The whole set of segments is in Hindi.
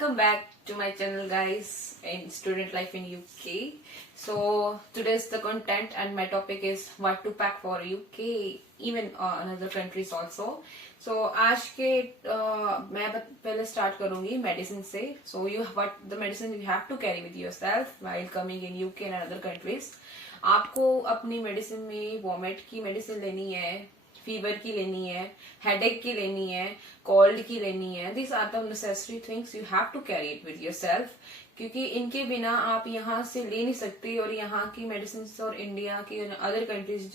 Welcome back to my channel, guys, in student life in UK. So today's the content and my topic is what to pack for UK, even another countries also. So आज के मैं पहले स्टार्ट करूंगी मेडिसिन से. So you what the medicine you have to carry with yourself while coming in UK and other countries. आपको अपनी मेडिसिन में वॉमिट की मेडिसिन लेनी है, फीवर की लेनी है, हेडेक की लेनी है, कोल्ड की लेनी है. This are the necessary things you have to carry it with yourself, क्योंकि इनके बिना आप यहाँ से ले नहीं सकते. और यहाँ की मेडिसिन और इंडिया की अदर कंट्रीज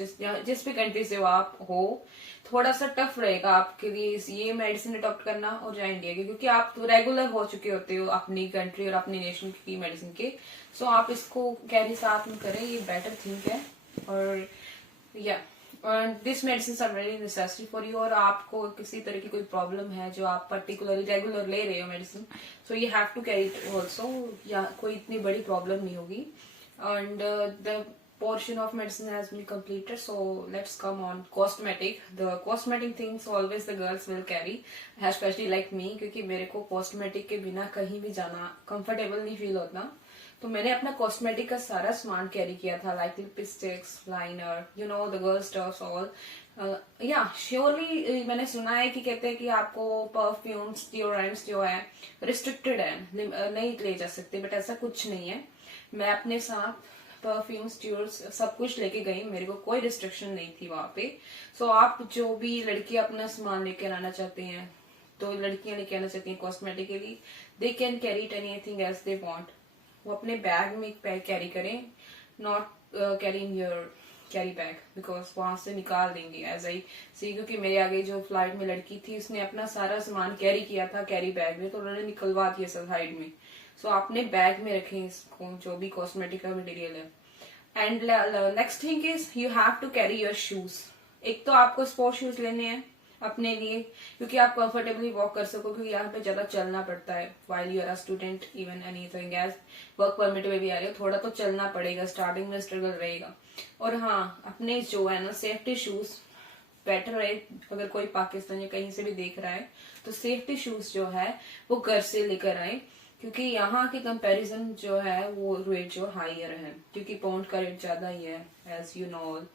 जिस भी कंट्री से आप हो, थोड़ा सा टफ रहेगा आपके लिए ये मेडिसिन अडॉप्ट करना और या इंडिया के, क्योंकि आप तो रेगुलर हो चुके होते हो अपनी कंट्री और अपनी नेशन की मेडिसिन के. सो आप इसको कैरी साथ में करें, ये बेटर थिंग है. और या this medicine are very necessary for you. और आपको किसी तरह की कोई प्रॉब्लम है जो आप पर्टिकुलरली रेगुलर ले रहे हो medicine, so you have to carry it also. या कोई इतनी बड़ी प्रॉब्लम नहीं होगी. And the portion of medicine has been completed, so let's come on cosmetic. The cosmetic things always the girls will carry, especially like me, क्योंकि मेरे को cosmetic के बिना कहीं भी जाना comfortable नहीं फील होता. तो मैंने अपना cosmetic का सारा सामान कैरी किया था, like lipsticks, liner, you know the girl stuff all. Surely मैंने सुना है कि कहते हैं कि आपको परफ्यूम्स, डिओड्रेंट्स जो है रिस्ट्रिक्टेड है, नहीं ले जा सकते, बट ऐसा कुछ नहीं है. मैं अपने साथ परफ्यूम्स, ट्यूब्स सब कुछ लेके गई, मेरे को कोई रिस्ट्रिक्शन नहीं थी वहां पे. सो आप जो भी लड़कियां अपना सामान लेकर आना चाहते हैं, तो लड़कियां लेके आना चाहती हैं cosmetically, they can carry it anything as they want. वो अपने बैग में कैरी करें, not carry in your carry bag, because वहां से निकाल देंगे एज आई सी. क्योंकि मेरे आगे जो फ्लाइट में लड़की थी, उसने अपना सारा सामान कैरी किया था कैरी बैग में, तो उन्होंने निकलवा दिया साइड में. सो आपने बैग में रखें इसको, जो भी कॉस्मेटिक का मटेरियल है. And next thing is you have to carry your shoes. एक तो आपको स्पोर्ट शूज लेने हैं अपने लिए, क्योंकि आप कंफर्टेबली वॉक कर सको, क्योंकि यहाँ पे ज्यादा चलना पड़ता है while you are a student, even anything as work permit में भी आ रहे हो, थोड़ा तो चलना पड़ेगा, स्टार्टिंग में स्ट्रगल रहेगा. और हाँ, अपने जो है ना सेफ्टी शूज बेटर है. अगर कोई पाकिस्तान या कहीं से भी देख रहा है, तो सेफ्टी शूज जो है वो घर से लेकर आए, क्योंकि यहाँ की कंपैरिजन जो है वो रेट जो हायर है, क्योंकि पाउंड का रेट ज्यादा ही है एज यू नो.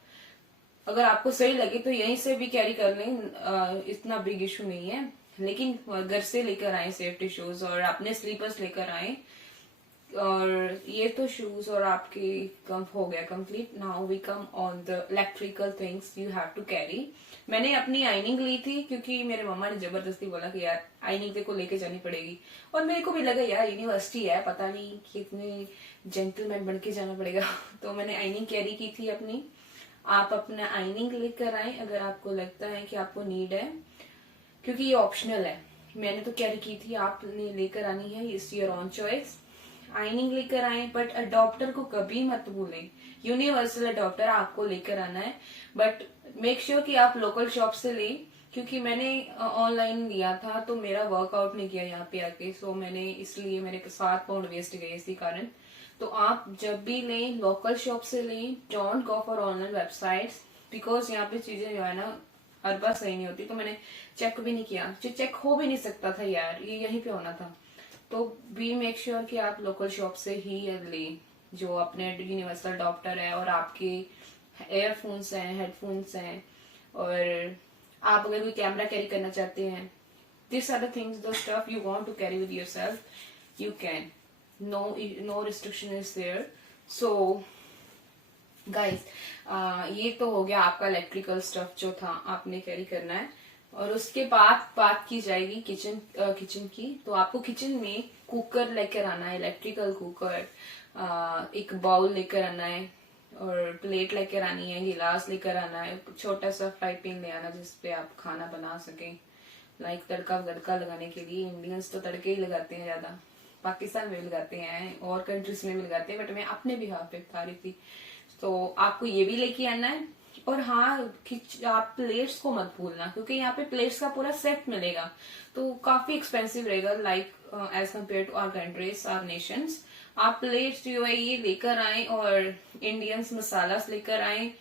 अगर आपको सही लगे तो यहीं से भी कैरी कर लें, इतना बिग इशू नहीं है. लेकिन घर से लेकर आए सेफ्टी शूज, और अपने स्लीपर्स लेकर आए. और ये तो शूज और आपकी हो गया complete. Now we come on the electrical things you have to carry. मैंने अपनी आइनिंग ली थी, क्योंकि मेरे मम्मा ने जबरदस्ती बोला कि यार आइनिंग तेरे को लेके जानी पड़ेगी. और मेरे को भी लगा यार यूनिवर्सिटी है, पता नहीं कितने जेंटलमैन बन के जाना पड़ेगा. तो मैंने आइनिंग कैरी की थी अपनी. आप अपना आइनिंग लेकर आए अगर आपको लगता है कि आपको नीड है, क्योंकि ये ऑप्शनल है. मैंने तो कैरी की थी, आपने लेकर आनी है, it's your on choice. Ironing लेकर आए, बट अडॉप्टर को कभी मत भूलें. यूनिवर्सल अडॉप्टर आपको लेकर आना है, बट मेक श्योर कि आप लोकल शॉप से लें, क्योंकि मैंने ऑनलाइन लिया था तो मेरा वर्कआउट नहीं किया यहाँ पे आके. सो मैंने इसलिए मेरे 7 पाउंड वेस्ट गए इसी कारण. तो आप जब भी लें लोकल शॉप से लें, don't go for online websites, because यहाँ पे चीजें जो है ना हर बार सही नहीं होती. तो मैंने चेक भी नहीं किया, चेक हो भी नहीं सकता था यार, ये यहीं पे होना था. तो बी मेक श्योर कि आप लोकल शॉप से ही लें, जो अपने यूनिवर्सल अडॉप्टर है, और आपके एयरफोन्स हैं, हेडफोन्स हैं, और आप अगर कोई कैमरा कैरी करना चाहते हैं, this are the things, the stuff you want to carry with yourself, you can. No restriction is there. So guys, ये तो हो गया आपका इलेक्ट्रिकल स्टफ जो था आपने कैरी करना है. और उसके बाद बात की जाएगी किचन की. तो आपको किचन में कुकर लेकर आना है, इलेक्ट्रिकल कुकर, एक बाउल लेकर आना है, और प्लेट लेकर आनी है, गिलास लेकर आना है, छोटा सा फ्राई पैन ले आना जिसपे आप खाना बना सकें, लाइक तड़का लगाने के लिए. इंडियंस तो तड़के ही लगाते हैं ज्यादा, पाकिस्तान में भी लगाते हैं और कंट्रीज में भी लगाते हैं, बट मैं अपने बिहार पे बता रही थी. तो आपको ये भी लेके आना है. और हाँ, आप प्लेट्स को मत भूलना, क्योंकि यहाँ पे प्लेट्स का पूरा सेट मिलेगा, तो काफी एक्सपेंसिव रहेगा, like as compare to our countries, our nations. आप प्लेट्स जो है ये लेकर आए, और इंडियंस मसालास लेकर आए,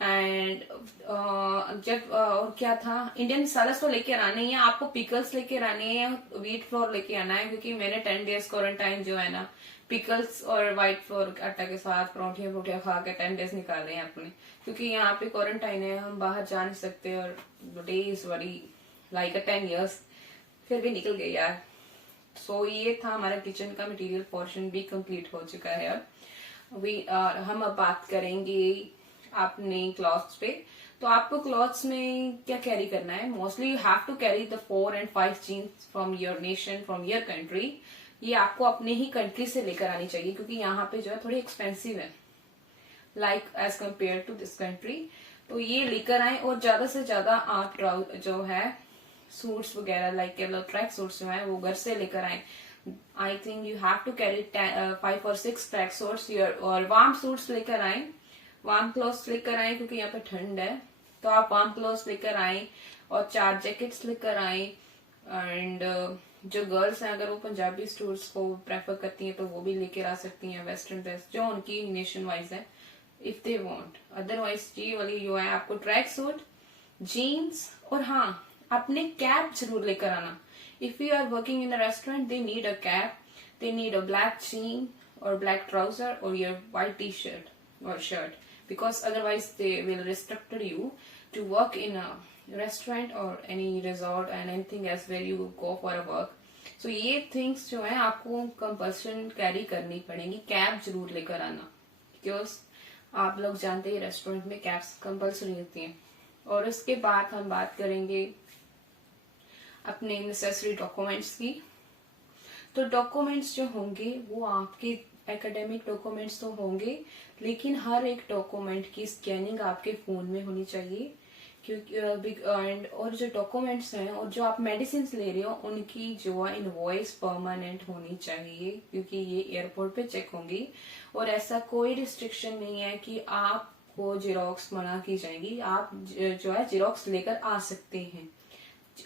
एंड जब और क्या था, इंडियन मसालास तो लेके आना ही है आपको, पिकल्स लेके आने हैं, व्हीट फ्लोर लेके आना है, क्योंकि मैंने 10 डेज क्वारंटाइन जो है ना पिकल्स और व्हाइट फ्लोर आटा के साथ परोठियां परोठियां खा के 10 डेज निकाले हैं अपने, क्योंकि यहाँ पे क्वारंटाइन है, हम बाहर जा नहीं सकते, और day is very like 10 years, फिर भी निकल गई यार। सो ये था हमारा किचन का मटेरियल पोर्शन भी कंप्लीट हो चुका है। अब हम अब बात करेंगे अपने क्लॉथ्स पे। तो आपको क्लॉथ्स में क्या कैरी करना है, mostly you have to carry the 4 and 5 jeans from your nation, from your country. ये आपको अपने ही कंट्री से लेकर आनी चाहिए, क्योंकि यहाँ पे जो है थोड़ी एक्सपेंसिव है like as compare to this country. तो ये लेकर आए, और ज्यादा से ज्यादा आप जो है सूट्स वगैरह लाइक ट्रैक सूट्स जो है वो घर से लेकर आए। I think you have to carry 5 or 6 track suits, और वार्म सूट्स लेकर आए, वार्म क्लोथ्स लेकर आए, क्योंकि यहाँ पे ठंड है, तो आप वार्म क्लोथ्स लेकर आए, और 4 जैकेट्स लेकर आए। एंड जो गर्ल्स हैं अगर वो पंजाबी स्टोर्स को प्रेफर करती हैं तो वो भी लेकर आ सकती हैं वेस्टर्न ड्रेस जो उनकी नेशन वाइज है, इफ दे वांट। अदरवाइज ये वाली जो है आपको ट्रैक सूट, जीन्स, और हाँ अपने कैप जरूर लेकर आना। If you are working in a restaurant they need a cap, they need a black jean और ब्लैक ट्राउजर और your white T shirt or shirt, because otherwise they will restrict you to work in a restaurant or any resort and anything else where you go for a work. So ये things जो है आपको कंपल्सन कैरी करनी पड़ेगी। कैप जरूर लेकर आना, बिकॉज आप लोग जानते हैं रेस्टोरेंट में कैप्स कंपल्सरी होती हैं। और उसके बाद हम बात करेंगे अपने नेसेसरी डॉक्यूमेंट्स की। तो डॉक्यूमेंट्स जो होंगे वो आपके एकेडमिक डॉक्यूमेंट्स तो होंगे, लेकिन हर एक डॉक्यूमेंट की स्कैनिंग आपके फोन में होनी चाहिए, क्योंकि और जो डॉक्यूमेंट्स हैं और जो आप मेडिसिन ले रहे हो उनकी जो है इनवॉइस परमानेंट होनी चाहिए, क्योंकि ये एयरपोर्ट पे चेक होंगी। और ऐसा कोई रिस्ट्रिक्शन नहीं है कि आपको जेरोक्स मना की जाएगी, आप जो है जेरोक्स लेकर आ सकते हैं।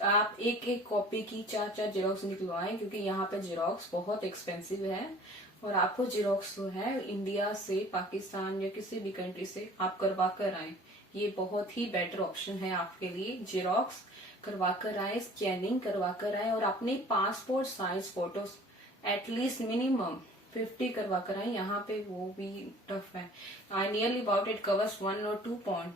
आप एक एक कॉपी की 4 जेरोक्स निकलवाएं, क्योंकि यहाँ पे जेरोक्स बहुत एक्सपेंसिव है, और आपको जेरोक्स जो है इंडिया से, पाकिस्तान या किसी भी कंट्री से आप करवा कर आए। ये बहुत ही बेटर ऑप्शन है आपके लिए। जेरोक्स करवा कर आए, स्कैनिंग करवा कर आए, और अपने passport size photos at least minimum 50 करवा कर आए। यहाँ पे वो भी टफ है। I nearly about it covers 1 or 2 point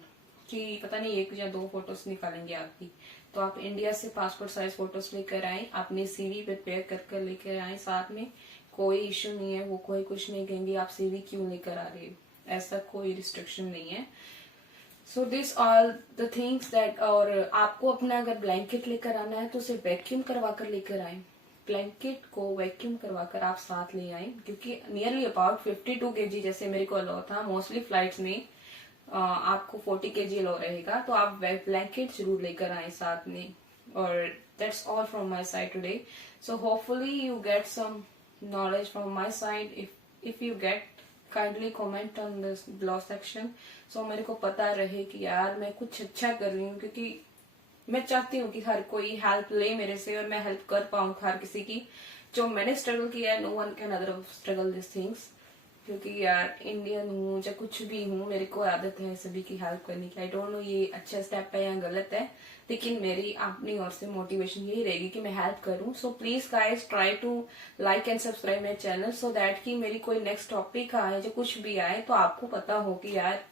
कि पता नहीं 1 या 2 फोटोज निकालेंगे आपकी। तो आप इंडिया से पासपोर्ट साइज फोटोज लेकर आए, अपने सीवी प्रिपेयर कर लेकर आए साथ में, कोई इश्यू नहीं है। वो कोई कुछ नहीं कहेंगे आप सीवी क्यों लेकर आ रहे हो, ऐसा कोई रिस्ट्रिक्शन नहीं है। So this all the things that. और आपको अपना अगर ब्लैंकेट लेकर आना है तो उसे वैक्यूम करवा कर लेकर आए। ब्लैंकेट को वैक्यूम करवा कर आप साथ ले आए, क्योंकि नियरली अबाउट 52 kg जैसे मेरे को अलाउ था। मोस्टली फ्लाइट्स में आपको 40 kg अलाउ रहेगा, तो आप ब्लैंकेट जरूर लेकर आए साथ में। और that's all from my side today. So hopefully you get some knowledge from my side. If you get, kindly comment on this blog section, so मेरे को पता रहे कि यार मैं कुछ अच्छा कर रही हूँ, क्योंकि मैं चाहती हूँ कि हर कोई हेल्प ले मेरे से और मैं हेल्प कर पाऊँ हर किसी की। जो मैंने स्ट्रगल किया है, no one can other struggle this things, क्योंकि यार इंडियन हूँ या कुछ भी हूँ, मेरे को आदत है सभी की हेल्प करने की। आई डोंट नो ये अच्छा स्टेप है या गलत है, लेकिन मेरी अपनी ओर से मोटिवेशन यही रहेगी कि मैं हेल्प करूं। So please guys try to like and subscribe my channel, so that कि मेरी कोई नेक्स्ट टॉपिक आए जो कुछ भी आए तो आपको पता हो कि यार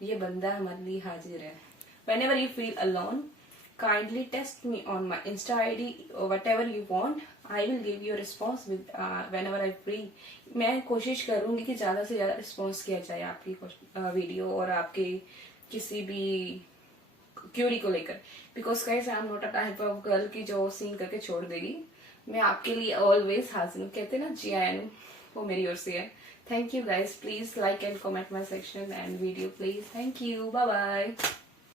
ये बंदा हमारे लिए हाजिर है। Whenever you feel alone, kindly text me on my Insta ID or whatever you want. I will give you a response with whenever I free. मैं कोशिश करूंगी कि ज्यादा से ज्यादा रिस्पॉन्स किया जाए आपकी वीडियो और आपके किसी भी क्यूरी को लेकर, because guys I am not a type of girl की जो सीन करके छोड़ देगी। मैं आपके लिए ऑलवेज हाजिर हूँ, कहते ना GIN, वो मेरी ओर से है। Thank you guys, please like and comment my section and video please. Thank you, bye bye.